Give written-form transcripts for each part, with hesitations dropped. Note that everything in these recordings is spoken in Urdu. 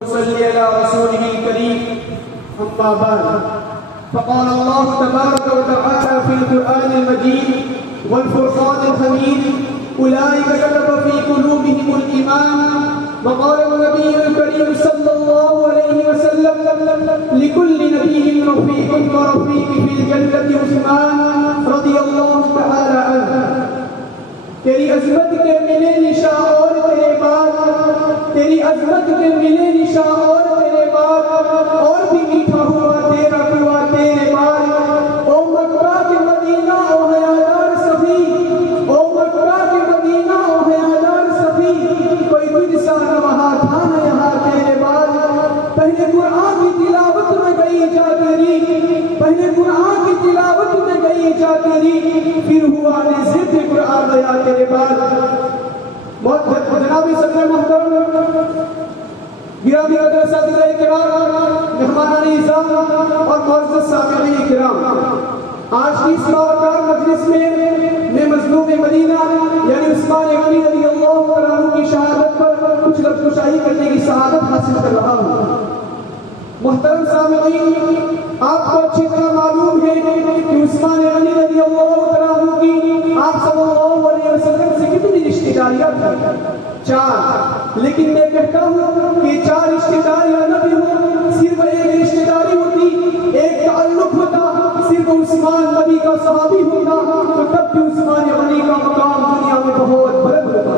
صلی علی رسوله الكريم اما بعد فقال الله تبارك وتعالى في القرآن المجيد والفرقان الحميد أولئك كتب في قلوبهم الإيمان وقال النبي الكريم صلى الله عليه وسلم لكل نبي رفيق ورفيق في الجنة عثمان رضي الله تعالى عنه. تیری عظمت کے ملے نشاں اور تیرے بعد، تیری عظمت کے ملے نشاں اور تیرے بعد، اور بھی میٹھا ہوا تیرا دعا تیرے بعد. او مکہ کے مدینہ او حیادار صفی، او مکہ کے مدینہ او حیادار صفی، کوئی تجھ سا نہ وہاں تھا نہ یہاں تیرے بعد. پہلے قرآن کی تلاوت میں گئی جا تیری، پہلے قرآن کی تلاوت میں گئی جا تیری، پھر ہوا نزد قرآن گیا تیرے بعد. جناب صدر محترم، گرامی قدر اساتذہ کرام، مہمانان اعزام اور معزز سامعین کرام، آج کی اس باوقار مجلس میں مظلوم مدینہ یعنی عثمان غنی رضی اللہ عنہ کی شہادت پر کچھ لفظ کشائی کرنے کی سعادت حاصل کر رہا ہوں. محترم سامعین، آپ کو اچھی طرح معلوم ہے کہ عثمان غنی رضی اللہ عنہ کی آپ صلی اللہ علیہ وسلم سے کتنی رشتہ داریاں تھیں؟ 4. لیکن میں کہتا ہوں کہ 4 رشتہ داریاں نہ بھی ہوں، صرف ایک رشتہ داری ہوتی، ایک تعلق ہوتا، صرف عثمان نبی کا صحابی ہوتا تو تب بھی عثمان غنی کا مقام دنیا میں بہت بلند ہوتا.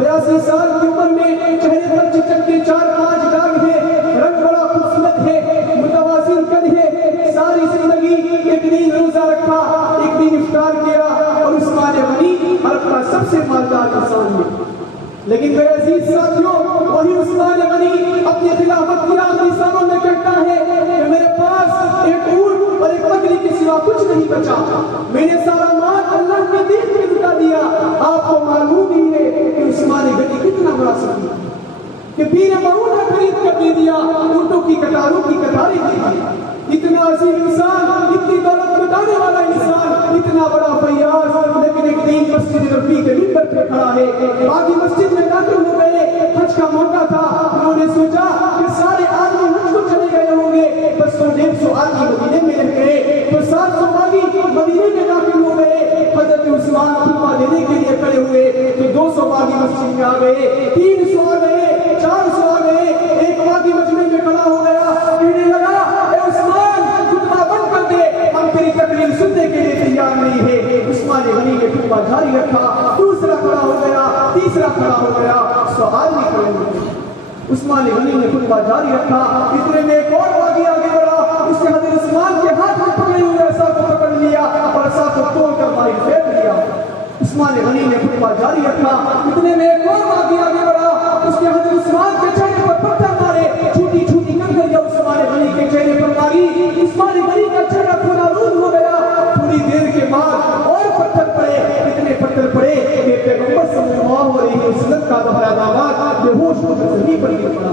82 سال کی عمر میں چہرے پر چچک کے 4-5 داغ ہے، رنگ بڑا خوبصورت ہے، متوازن قد ہے، ساری زندگی ایک دن روزہ رکھا، ایک دن افطار کیا، اور عثمان غنی عرب کا سب سے مالدار انسان ہے. لیکن میرے عزیز ساتھیوں، وہی عثمان غنی اپنی خلافت کی آخری سالوں میں کہتا ہے کہ میرے پاس ایک اونٹ اور ایک بکری کے سوا کچھ نہیں بچا، میں نے سارا مال اللہ کے دین میں لٹا دیا. آپ کو معلوم ہی ہے کہ عثمان غنی کتنا بڑا سخی ہے کہ پیر معونہ خرید کر دے دیا، اونٹوں کی قطاروں کی قطاریں دے دی. اتنا عظیم انسان، اتنی دولت بتانے والا انسان، اتنا بڑا فیاض، لیکن ایک دن مسجد نبوی کے منبر پہ کھڑا ہے. باقی مسجد میں داخل ہو گئے، حج کا موقع تھا، انہوں نے سوچا کہ سارے آدمی حج کو چلے گئے ہوں گے، بس 100-150 آدمی مدینے میں رہ گئے، تو 700 باغی مدینے میں داخل ہو گئے. حضرت عثمان خطبہ دینے کے لیے کھڑے ہوئے تو 200 باغی مسجد میں آ گئے، 300 آ گئے، 400 آ گئے. ایک باغی مجمع میں کھڑا ہو گیا، کہنے لگا اے عثمان خطبہ بند کر دے، ہم تیری تقریر سننے کے لیے تیار نہیں ہے. عثمان غنی نے خطبہ جاری رکھا، دوسرا کھڑا ہو گیا، تیسرا کھڑا ہو گیا، سوال نہیں کھڑے ہوئے. عثمان غنی نے خطبہ جاری رکھا، اتنے میں ایک اور باغی آگے بڑھا، اس نے حضرت عثمان کے ہاتھ میں پکڑے ہوئے عصا کو پکڑ لیا اور عصا کو توڑ کر باہر پھینک دیا. عثمان غنی نے خطبہ جاری رکھا، اتنے میں ایک اور باغی آگے بڑھا، اس نے حضرت عثمان کے چہرے پر پتھر مارے، چھوٹی چھوٹی کنکریاں عثمان غنی کے چہرے پر ماری. عثمان غنی کا چہرہ خونالود ہو گیا. تھوڑی دیر کے بعد اور پتھر پڑے، اتنے پتھر پڑے کہ پیغمبر صلی اللہ علیہ وسلم کا دوہرا داماد بے ہوش ہو کر زمین پر گر پڑا.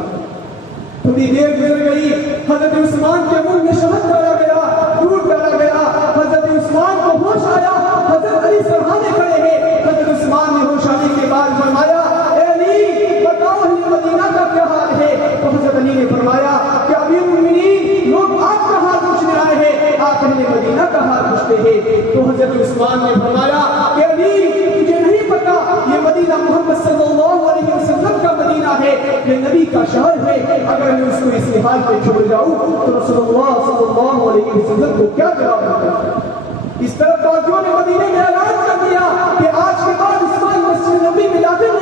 تھوڑی دیر گزر گئی، حضرت عثمان کے منہ میں شہد ڈالا گیا، دودھ ڈالا گیا. حضرت عثمان کو ہوش آیا، حضرت علی سرحانے کھڑے ہیں. حضرت عثمان نے ہوش آنے کے بعد فرمایا اے علی بتاؤ اہل مدینہ کا کیا حال ہے؟ تو حضرت علی نے فرمایا کہ امیر المؤمنین لوگ آپ کا حال پوچھنے آئے ہیں، آپ اہل مدینہ کا حال پوچھتے ہیں. تو حضرت عثمان نے فرمایا کہ علی تجھے نہیں پتا یہ مدینہ محمد صلی اللہ علیہ وسلم کا مدینہ ہے، یہ نبی کا شہر ہے. اگر میں اس کو اس حال پہ چھوڑ جاؤں تو رسول اللہ صلی اللہ علیہ وسلم کو کیا جواب دوں؟ اس طرح باغیوں نے مدینے میں اعلان کر دیا کہ آج کے بعد عثمان مسجد نبی میں داخل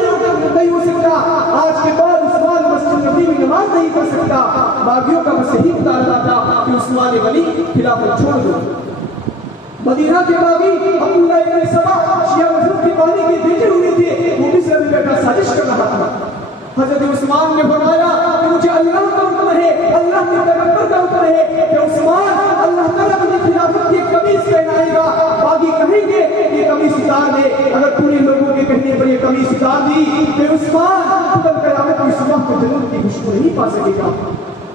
نہیں ہو سکتا، آج کے بعد عثمان مسجد نبی میں نماز نہیں پڑھ سکتا. باغیوں کا بس یہی مطالبہ تھا کہ عثمان غنی خلافت چھوڑ دو. مدینہ کے باغی عبداللہ ابن سبا شیعہ مذہب کی پانی کے بیٹے ہوئے تھے، وہ مصر میں بیٹھا سازش کر رہا تھا. حضرت عثمان نے فرمایا کہ مجھے اللہ کا حکم ہے، اللہ کے پیغمبر کا حکم ہے کہ عثمان اللہ تعالیٰ مجھے خلافت کی ایک قمیص پہنائے گا. باغی کہیں گے یہ قمیص اتار دے، اگر پورے لوگوں کے کہنے پر یہ قمیص اتار دی تو عثمان خود قیامت کی صبح کو جنت کی خوشبو نہیں پا سکے گا.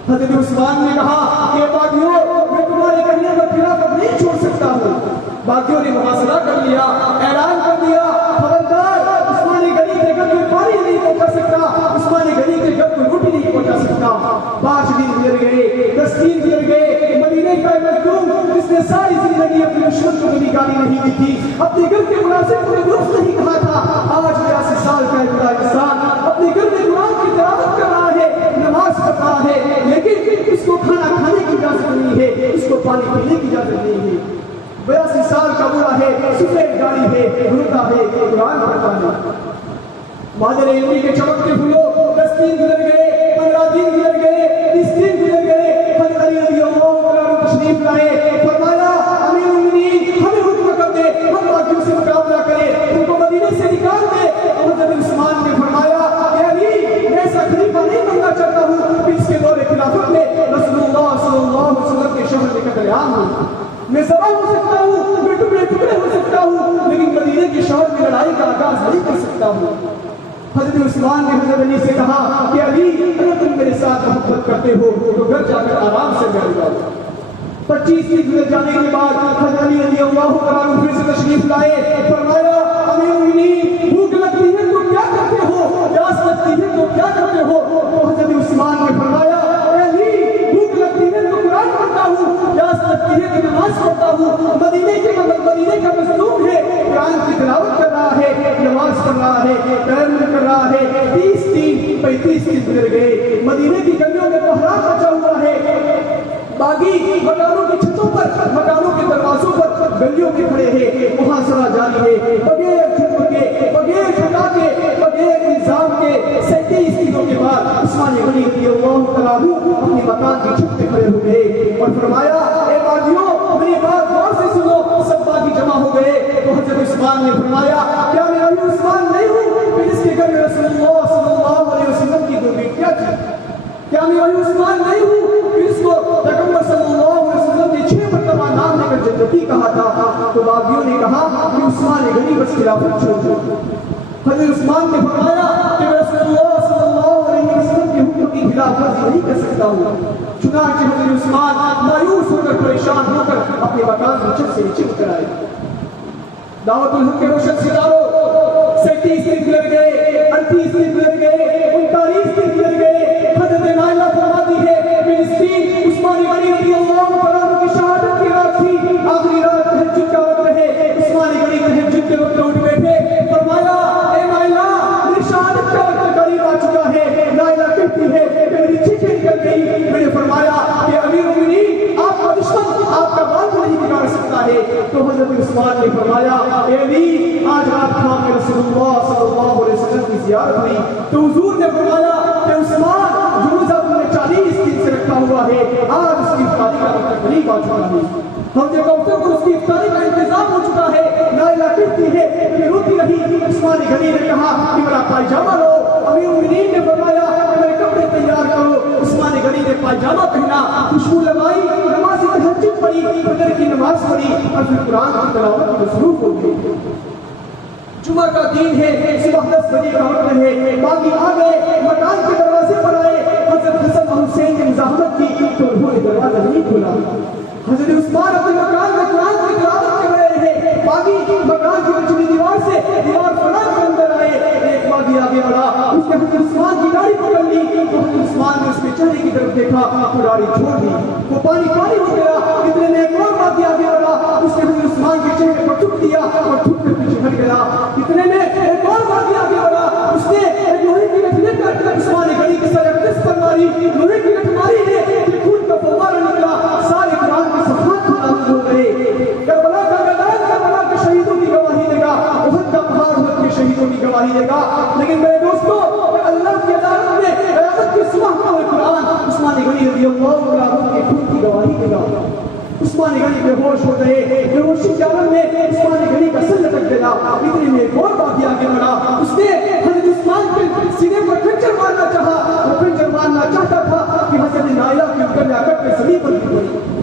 حضرت عثمان نے کہا کہ باغیوں میں تمہارے کہنے پر خلافت نہیں چھوڑ سکتا ہوں. باغیوں نے محاصرہ کر لیا، اعلان کر دیا خبردار عثمان غنی کے گھر میں پانی نہیں پہنچا سکتا، عثمان غنی کے گھر میں روٹی نہیں پہنچا فلسطین گزر گئے، مدینے کا مظلوم جس نے ساری زندگی اپنے دشمن کو کبھی گالی نہیں دی تھی، اپنے گھر کے مناسب کو درست نہیں کہا تھا، آج 82 سال کا ایک بڑا انسان اپنے گھر میں قرآن کی تلاوت کر رہا ہے، نماز پڑھ رہا ہے، لیکن اس کو کھانا کھانے کی اجازت نہیں ہے، اس کو پانی پینے کی اجازت نہیں ہے۔ 82 سال کا بوڑھا ہے، سفید گاڑی ہے، روتا ہے، قرآن پڑھتا ہے۔ مادر علمی کے چمکتے پھولوں 10 دن گزر گئے، 15 دن گزر گئے، 20 دن گزر گئے، حضرت علی رضی اللہ عنہ تشریف لائے، فرمایا امیر المومنین ہمیں حکم کر دے، ہم باقیوں سے مقابلہ کریں، ان کو مدینے سے نکال دے۔ حضرت عثمان نے فرمایا کہ علی میں ایسا خلیفہ نہیں بننا چاہتا ہوں کہ اس کے دور خلافت میں رسول اللہ صلی اللہ علیہ وسلم کے شہر میں قتل عام ہو، میں ذبح ہو سکتا ہوں، میں ٹکڑے ٹکڑے ہو سکتا ہوں، لیکن مدینے کے شہر میں لڑائی کا آغاز نہیں کر سکتا ہوں۔ حضرت عثمان نے حضرت علی سے کہا کہ علی اگر تم میرے ساتھ محبت کرتے ہو تو گھر جا کر آرام سے بیٹھ جاؤ۔ 25 دن گزر جانے کے بعد حضرت علی رضی اللہ عنہ پھر سے تشریف لائے، فرمایا امیر المومنین بھوک لگتی ہے تو کیا کرتے ہو، پیاس لگتی ہے تو کیا کرتے ہو؟ تو حضرت عثمان نے فرمایا اے علی بھوک لگتی ہے تو قرآن پڑھتا ہوں، پیاس لگتی ہے تو نماز پڑھتا ہوں، مدینے کا مظلوم ہے، قرآن کی تلاوت کر رہا ہے، نماز پڑھ رہا ہے، تیمم کر رہا ہے۔ 30 دن 35 دن گزر گئے، مدینے کی گلیوں میں کوہرام مچا ہوا ہے، باغی مکانوں کی چھتوں پر، مکانوں کے دروازوں پر گلیوں میں کھڑے ہیں، محاصرہ جاری ہے، بغیر جرم کے، بغیر خطا کے، بغیر الزام کے 37 دنوں کے بعد عثمان غنی رضی اللہ تعالیٰ عنہ اپنے مکان کی چھت پہ کھڑے ہوئے اور فرمایا اے باغیوں میری بات غور سے سنو۔ سب باغی جمع ہو گئے تو حضرت عثمان نے فرمایا کیا میں ابھی عثمان نہیں ہوں کہ جس کے گھر میں رسول اللہ صلی اللہ علیہ وسلم کی 2 بیٹیاں تھیں؟ کیا میں ابھی عثمان نہیں ہوں کہ اس کو پیغمبر صلی اللہ علیہ وسلم نے 6 مرتبہ نام لے کر جنتی کہا تھا؟ تو باغیوں نے کہا کہ عثمان غنی بس خلافت چھوڑ دو۔ حضرت عثمان نے فرمایا کہ میں رسول اللہ صلی اللہ علیہ وسلم کے حکم کی خلاف ورزی نہیں کر سکتا ہوں۔ چنانچہ حضرت عثمان مایوس ہو کر پریشان ہو کر اپنے مکان کی چھت سے نیچے اتر آئے۔ دعوت الحق کے روشن ستاروں 37 دن گزر گئے، 38 دن گزر گئے، 39 دن گزر گئے، حضرت نائلہ فرماتی ہے فلسطین عثمان غنی رضی اللہ عنہ کی شہادت کی رات تھی، آخری رات تہجد کا وقت ہے، عثمان غنی تہجد کے وقت اٹھ بیٹھے، فرمایا اے نائلہ میری شہادت کا وقت قریب آ چکا ہے۔ نائلہ کہتی ہے کہ میری چیخیں نکل گئی، میں نے فرمایا کہ امیر المومنین آپ کا دشمن آپ کا بال نہیں بگاڑ سکتا ہے۔ تو حضرت عثمان نے فرمایا اے علی آج رات کو میں رسول اللہ صلی اللہ علیہ وسلم کی زیارت ہوئی تو حضور نے فرمایا کہ عثمان جو روزہ تم نے 40 دن سے رکھا ہوا ہے آج اس کی افطاری کا وقت قریب آ چکا ہے۔ ہم جو کہتے ہیں اس کی افطاری کا انتظام ہو چکا ہے۔ نائلہ کہتی ہے کہ روتی رہی، عثمان غنی نے کہا کہ میرا پائجامہ لو، امیر المومنین نے فرمایا کہ میرے کپڑے تیار کرو، عثمان غنی نے پائجامہ پہنا، خوشبو لگائی، نماز تہجد پڑھی، فجر کی نماز پڑھی اور پھر قرآن کی تلاوت میں مصروف ہو گئی۔ جمعہ کا دن ہے، صبح 10 بجے کا وقت ہے، باقی آ گئے، مکان کے دروازے پر آئے، حضرت حسن اور حسین نے مزاحمت کی تو انہوں نے دروازہ نہیں کھولا۔ حضرت عثمان اپنے مکان میں قرآن کی تلاوت کر رہے ہیں، باقی مکان کی نچلی دیوار سے دیوار فراغ کے اندر آئے، ایک باغی آگے بڑھا، اس نے حضرت عثمان کی داڑھی پکڑ لی تو حضرت عثمان نے اس کے چہرے کی طرف دیکھا تو داڑھی چھوڑ دی، وہ پانی ہو گیا۔ اتنے میں ایک اور باغی آگے بڑھا، اس نے حضرت عثمان کے چہرے پر تھوک دیا اور تھوک کر پیچھے ہٹ گیا۔ اتنے میں ایک اور باغی آگے بڑھا، اس نے ایک لوہے کی لٹھ لے کر عثمان غنی کے سر اقدس پر ماری، لوہے کی لٹھ ماری ہے کہ خون کا فوارہ نکلا، سارے قرآن کے صفحات خراب ہو گئے۔ کربلا کا میدان کربلا کے شہیدوں کی گواہی دے گا، احد کا پہاڑ احد کے شہیدوں کی گواہی دے گا، لیکن میرے دوستو اللہ کی عدالت میں قیامت کی صبح کا قرآن عثمان غنی رضی اللہ عنہ کے خون کی گواہی دے گا۔ عثمان غنی بے ہوش ہو گئے، بے ہوشی کے عالم میں عثمان غنی کا سر لٹک گیا۔ اتنے میں ایک اور باغی آگے بڑھا، اس نے حضرت عثمان کے سینے پر خنجر مارنا چاہا، وہ خنجر مارنا چاہتا تھا کہ حضرت نائلہ کی اوپر جا کر کے زمین پر گر پڑی۔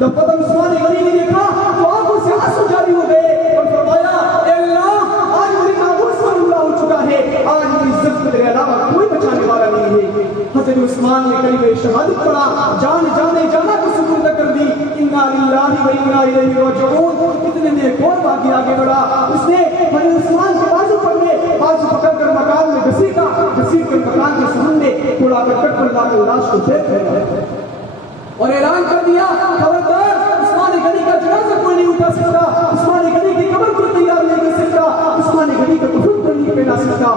جب قدم عثمان غنی نے دیکھا تو آنکھوں سے آنسو جاری ہو گئے اور فرمایا اے اللہ آج میری ناموس پر حملہ ہو چکا ہے، آج میری عزت کو میرے علاوہ کوئی بچانے والا نہیں ہے۔ حضرت عثمان نے کلمہ شہادت پڑھا، جان جانے جانا کو سپرد کر دی، انا للہ و انا الیہ راجعون۔ اتنے میں ایک اور باغی آگے بڑھا، اس نے حضرت عثمان کے بازو پکڑے، بازو پکڑ کر مکان میں گھسیٹا، گھسیٹ کر مکان کے سامنے کوڑا کرکٹ پر لا کر لاش کو پھینک دیا۔ اور اعلان کر دیا خبردار عثمان غنی کا جنازہ کوئی نہیں اٹھا سکتا، عثمان غنی کی قبر کو تیار نہیں کر سکتا، عثمان غنی کا کفن کوئی نہیں پہنا سکتا۔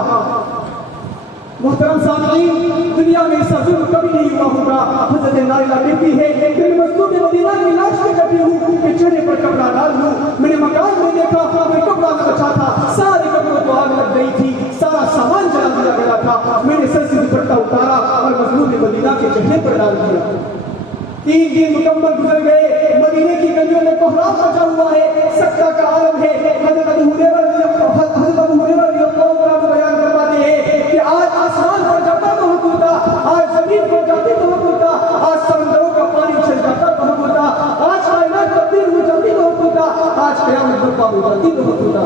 محترم سامعین، دنیا میں ایسا ظلم کبھی نہیں ہوا ہوگا۔ حضرت نائلہ کہتی ہے کہ میں مظلوم مدینہ کی لاش پہ کٹی ہوں کہ چہرے پر کپڑا ڈال لوں، میں نے مکان میں دیکھا میں کپڑا نہ بچا تھا، سارے کپڑوں کو آگ لگ گئی تھی، سارا سامان جلا دیا گیا تھا، میں نے سر سے دوپٹہ اتارا اور مظلوم مدینہ کے چہرے پر ڈال دیا۔ 3 دن مکمل گزر گئے، مدینے کی گلیوں میں کوہرام مچا ہوا ہے، سکتہ کا عالم ہے۔ حضرت ابو ہریرہ رضی اللہ عنہ بیان کرواتے ہیں کہ آج آسمان پر جاتا تو حق ہوتا، آج زمین پر جاتی تو حق ہوتا، آج سمندروں کا پانی اچھل جاتا تو حق ہوتا، آج کائنات تبدیل ہو جاتی تو حق ہوتا، آج قیامت برپا ہو جاتی تو حق ہوتا۔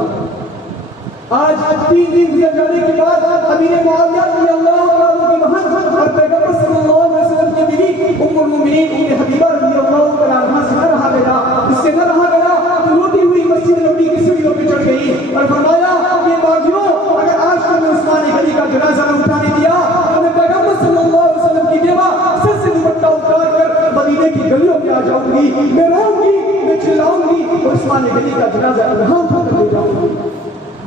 آج 3 دن گزر جانے کے بعد امیر معاویہ رضی اللہ عنہ کی بہن اور پیغمبر صلی اللہ علیہ وسلم کی بیوی ام المؤمنین ام حبیبہ رضی اللہ عنہا سے نہ رہا گیا، اس سے نہ رہا گیا، روتی ہوئی مسجد نبوی کی سیڑھیوں پہ چڑھ گئی اور فرمایا کہ باغیوں اگر آج تک میں عثمان غنی کا جنازہ نہ اٹھانے دیا تو میں پیغمبر صلی اللہ علیہ وسلم کی بیوہ سر سے دوپٹہ اتار کر مدینے کی گلیوں میں آ جاؤں گی، میں روؤں گی، میں چلاؤں گی اور عثمان غنی کا جنازہ اڑھا اٹھا کر لے جاؤں گی۔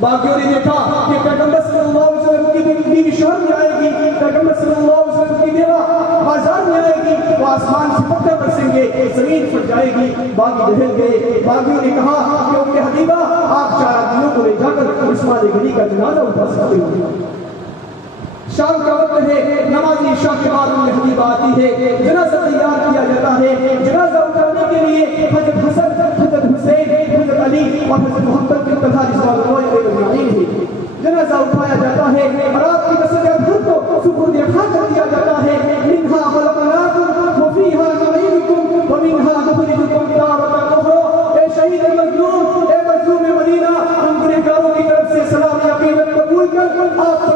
باقیوں نے دیکھا کہ پیغمبر صلی اللہ علیہ وسلم کی بیوی شہر میں آئے گی، پیغمبر صلی اللہ علیہ وسلم کی بیوہ بازار میں آئے گی، وہ آسمان سے پتھر برسیں گے، زمین پھٹ جائے گی، باقی ڈھل گئے۔ باقیوں نے کہا کہ ام حبیبہ آپ 4 آدمیوں کو لے جا کر عثمان غنی کا جنازہ اٹھا سکتے ہو۔ شام کا وقت ہے، نماز عشاء کے بعد ام حبیبہ آتی ہے، جنازہ تیار کیا جاتا ہے۔ جنازہ اٹھانے کے لیے حضرت حسن، حضرت حسین، حضرت علی اور حضرت محمد بن طلحہ رضوان اللہ اجمعین ہے۔ جنازہ اٹھایا جاتا ہے اور آپ کی جسد اطہر کو سپرد خاک کر دیا جاتا ہے۔ منہا خلقناکم وفیہا نعیدکم ومنہا نخرجکم تارۃ اخری۔ اے شہید مظلوم، اے مظلوم مدینہ، ہم گنہگاروں کی طرف سے سلام عقیدت قبول کر آپ